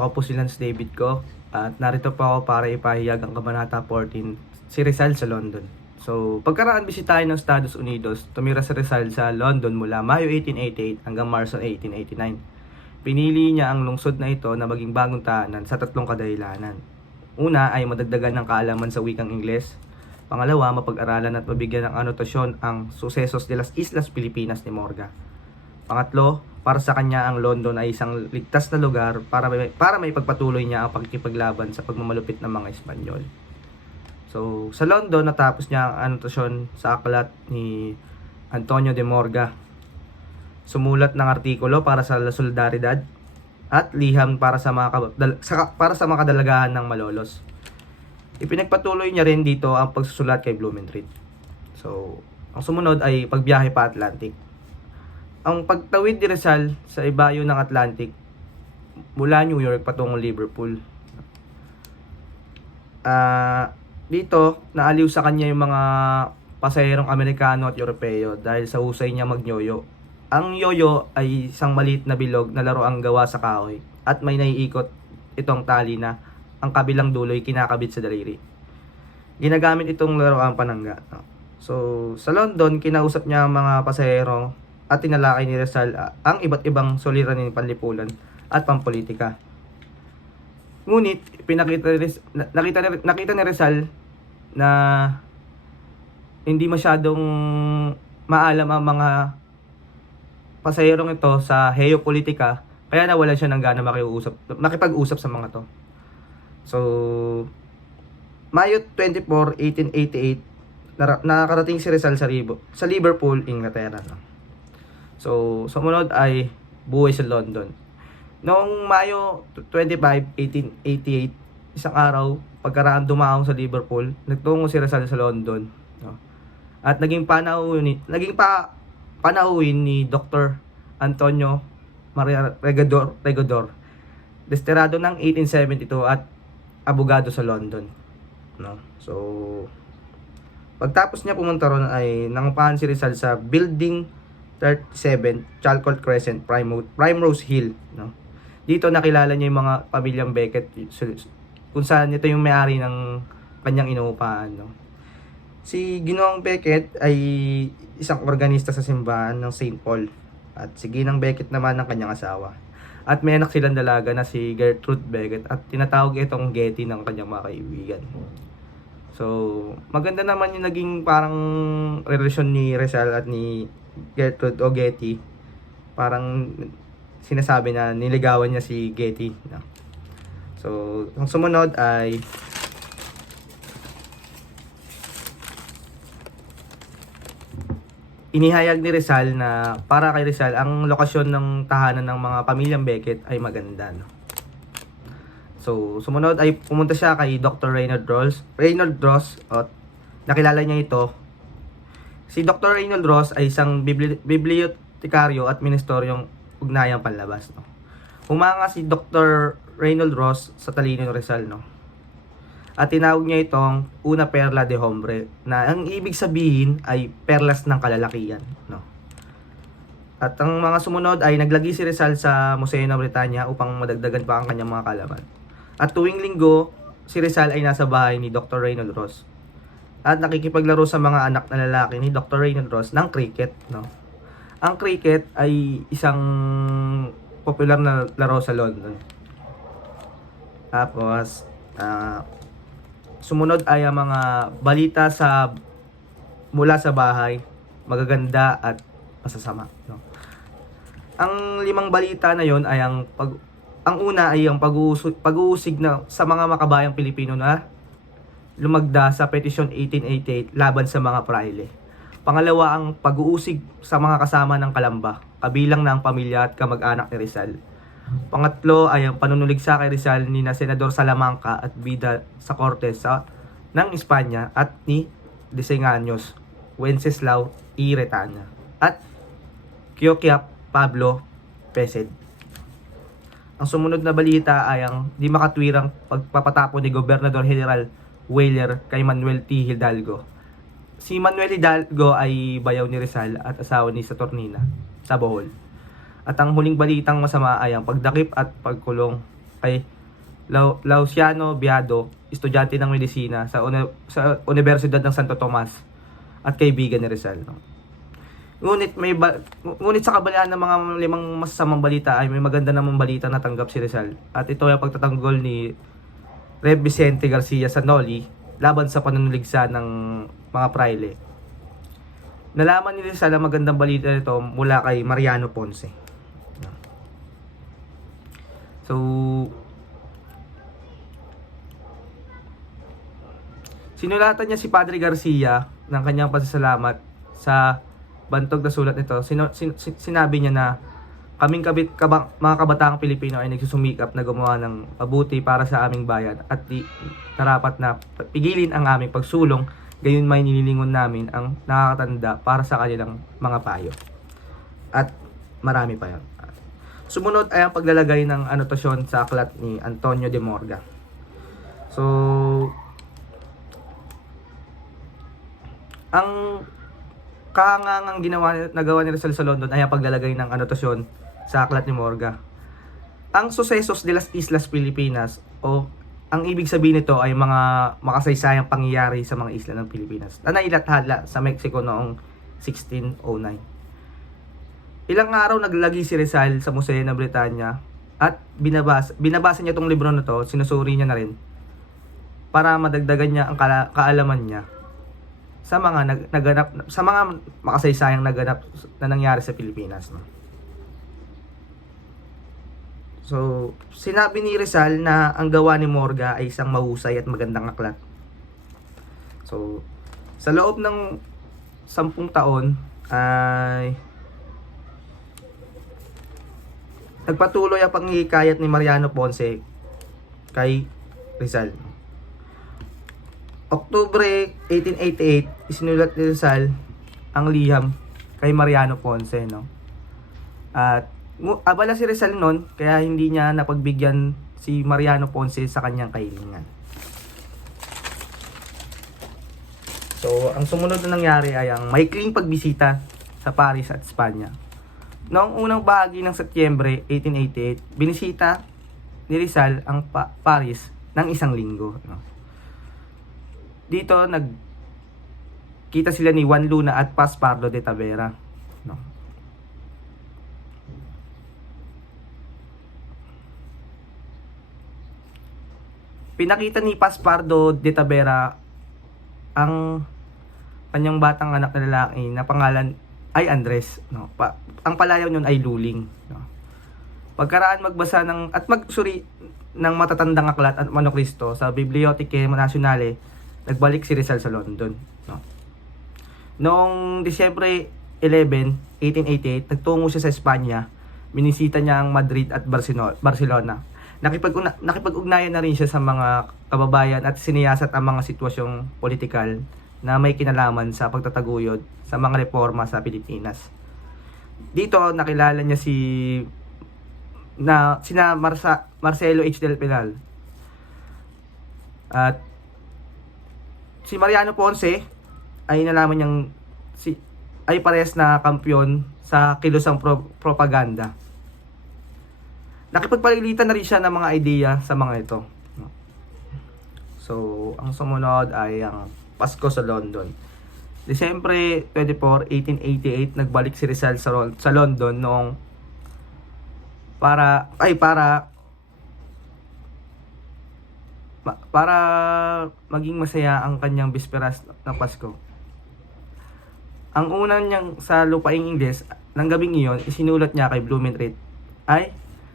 Ako po si Lance David ko at narito po ako para ipahayag ang Kabanata 14, si Rizal sa London. So, pagkaraan bisitahin ng Estados Unidos, tumira si Rizal sa London mula Mayo 1888 hanggang Marso 1889. Pinili niya ang lungsod na ito na maging bagong tahanan sa tatlong kadahilanan. Una ay madagdagan ng kaalaman sa wikang Ingles. Pangalawa, mapag-aralan at mabigyan ng anotasyon ang susesos de las Islas Pilipinas ni Morga. Pangatlo, para sa kanya ang London ay isang ligtas na lugar para may pagpatuloy niya ang pagkikipaglaban sa pagmamalupit ng mga Espanyol. So, sa London natapos niya ang anotasyon sa aklat ni Antonio de Morga. Sumulat ng artikulo para sa La Solidaridad at liham para sa mga kadalagahan ng Malolos. Ipinagpatuloy niya rin dito ang pagsusulat kay Blumentritt. So, ang sumunod ay pagbiyahe pa Atlantic. Ang pagtawid ni Rizal sa ibayo ng Atlantic mula New York patungong Liverpool. Dito, naaliw sa kanya yung mga pasaherong Amerikano at Europeo dahil sa husay niya magyoyo. Ang yoyo ay isang maliit na bilog na laruang gawa sa kahoy at may naiikot itong tali na ang kabilang dulo'y kinakabit sa daliri. Ginagamit itong laruang panangga. So, sa London, kinausap niya ang mga pasahero at tinalakay ni Rizal ang iba't ibang suliraning panlipunan at pampolitika. Ngunit, nakita ni Rizal na hindi masyadong maalam ang mga pasaherong ito sa heopolitika, kaya nawalan siya ng gana makipag-usap sa mga to. So, Mayo 24, 1888, nakarating si Rizal sa Liverpool, Inglaterra. So, sumunod ay buhay sa London. Noong Mayo 25, 1888, isang araw, pagkaraan dumaong sa Liverpool, nagtungo si Rizal sa London. At naging panauhin ni Dr. Antonio Maria Regador, desterado ng 1872 at abogado sa London. So, pagtapos niya pumunta ron ay nangupahan si Rizal sa Building 37, Chalcot Crescent, Primrose Hill. Dito nakilala niya yung mga pamilyang Becket, kung saan ito yung may-ari ng kanyang inuupahan. Si Ginoong Becket ay isang organista sa simbahan ng St. Paul at si Ginang Becket naman ng kanyang asawa. At may anak silang dalaga na si Gertrude Becket at tinatawag itong Getty ng kanyang mga kaibigan. So, maganda naman yung naging parang relasyon ni Rizal at ni Gertrude o Getty. Parang sinasabi na niligawan niya si Getty. So, ang sumunod ay inihayag ni Rizal na para kay Rizal, ang lokasyon ng tahanan ng mga pamilyang Becket ay maganda. So, sumunod ay pumunta siya kay Dr. Reynold Ross at nakilala niya ito. Si Dr. Reynold Ross ay isang bibliotekaryo at ministeryong ugnayang panlabas. Humanga si Dr. Reynold Ross sa talino ni Rizal. At tinawag niya itong una perla de hombre, na ang ibig sabihin ay perlas ng kalalakihan. At ang mga sumunod ay naglagi si Rizal sa Museo ng Britanya upang madagdagan pa ang kanyang mga kaalaman. At tuwing linggo, si Rizal ay nasa bahay ni Dr. Reynold Ross at nakikipaglaro sa mga anak na lalaki ni Dr. Reynold Ross ng cricket. Ang cricket ay isang popular na laro sa London. Tapos, sumunod ay ang mga balita mula sa bahay, magaganda at masasama. Ang 5 balita na yon ay ang una ay ang pag-uusig na sa mga makabayang Pilipino na lumagda sa Petisyon 1888 laban sa mga praile. Pangalawa, ang pag-uusig sa mga kasama ng Kalamba, kabilang na ang pamilya at kamag-anak ni Rizal. Pangatlo ay ang panunuligsa kay Rizal ni na Senador Salamanca at bida sa Cortes ng Espanya at ni Diseñaños, Wenceslao y Retana at Kioquiap Pablo Pesed. Ang sumunod na balita ay ang di makatwirang pagpapatapo ni Gobernador General Weyler kay Manuel T. Hidalgo. Si Manuel Hidalgo ay bayaw ni Rizal at asawa ni Saturnina sa Bohol. At ang huling balitang masama ay ang pagdakip at pagkulong kay Lausiano Biado, estudyante ng medisina sa Universidad ng Santo Tomas at kaibigan ni Rizal. No? Ngunit sa kabalaan ng mga limang masasamang balita ay may maganda namang balita na tanggap si Rizal. At ito ay pagtatanggol ni Rev. Vicente Garcia Sanoli laban sa panunuligsa ng mga praile. Nalaman ni Rizal ang magandang balita nito mula kay Mariano Ponce. So, sinulatan niya si Padre Garcia ng kanyang pasasalamat sa bantog na sulat nito. Sinabi niya na mga kabataang Pilipino ay nagsusumikap na gumawa ng mabuti para sa aming bayan at narapat na pigilin ang aming pagsulong, gayon may nililingon namin ang nakakatanda para sa kanilang mga payo. At marami pa yan. Sumunod ay ang paglalagay ng anotasyon sa aklat ni Antonio de Morga. So, ang kahangangang nagawa ni Rizal sa London ay ang paglalagay ng anotasyon sa aklat ni Morga. Ang susesos de las Islas Pilipinas o ang ibig sabihin nito ay mga makasaysayang pangyayari sa mga isla ng Pilipinas na nailathala sa Mexico noong 1609. Ilang araw naglagi si Rizal sa Museo ng Britanya at binabasa niya itong libro na to, sinusuri niya na rin para madagdagan niya ang kaalaman niya sa mga sa mga makasaysayang naganap na nangyari sa Pilipinas, no? So, sinabi ni Rizal na ang gawa ni Morga ay isang mahusay at magandang aklat. So, sa loob ng 10 taon ay nagpatuloy ang panghihikayat ni Mariano Ponce kay Rizal. Oktubre 1888, isinulat ni Rizal ang liham kay Mariano Ponce, no? At abala si Rizal noon, kaya hindi niya napagbigyan si Mariano Ponce sa kanyang kahilingan. So, ang sumunod na nangyari ay ang maikling pagbisita sa Paris at Espanya. Noong unang bahagi ng Setyembre 1888, binisita ni Rizal ang Paris ng 1 linggo, no? Dito nagkita sila ni Juan Luna at Paspardo de Tavera, no? Pinakita ni Paspardo de Tavera ang kanyang batang anak na lalaki na pangalan ay Andres, no? Ang palayaw nun ay Luling, no? Pagkaraan magbasa at magsuri ng matatandang aklat at manukristo sa Biblioteca Nationale, nagbalik si Rizal sa London, no? Noong Disyembre 11, 1888, nagtungo siya sa Espanya. Binisita niya ang Madrid at Barcelona. Nakipag-ugnayan na rin siya sa mga kababayan at siniyasat ang mga sitwasyong politikal na may kinalaman sa pagtataguyod sa mga reforma sa Pilipinas. Dito nakilala niya sina Marcelo H. del Penal at si Mariano Ponce ay nalaman niyang ay parehas na kampyon sa kilosang propaganda. Nakipagpalitan na rin siya ng mga ideya sa mga ito. So, ang sumunod ay ang Pasko sa London. Disyembre 24, 1888, nagbalik si Rizal sa London noong para maging masaya ang kanyang bisperas ng Pasko. Ang unang niyang sa lupaing Ingles ng gabing iyon, isinulat niya kay Blumentritt ay,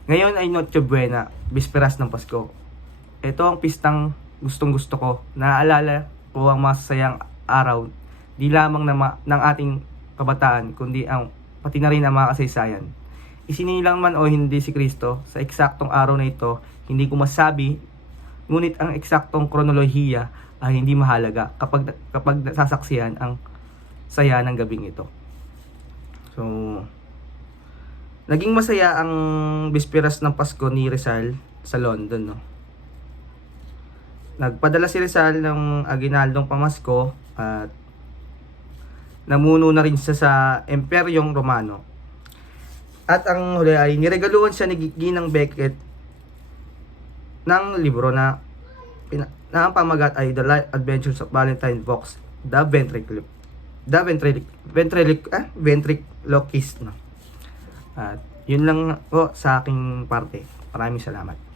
ngayon ay Noche Buena, bisperas ng Pasko. Ito ang pistang gustong-gusto ko. Naaalala ko ang masasayang araw, di lamang ng ating kabataan, kundi pati na rin ang mga kasaysayan. Isinilang man o hindi si Kristo, sa eksaktong araw na ito, hindi ko masabi, ngunit ang eksaktong kronolohiya ay hindi mahalaga kapag nasasaksihan ang saya ng gabing ito. So, naging masaya ang bisperas ng Pasko ni Rizal sa London, no? Nagpadala si Rizal ng aginaldong pamasko at namuno na rin siya sa Imperyong Romano. At ang huli ay niregaluhan siya ni Ginang Becket ng libro na ang pamagat ay The Life Adventures of Valentine Fox, The Ventriloquist, no? At yun lang po sa aking parte. Maraming salamat.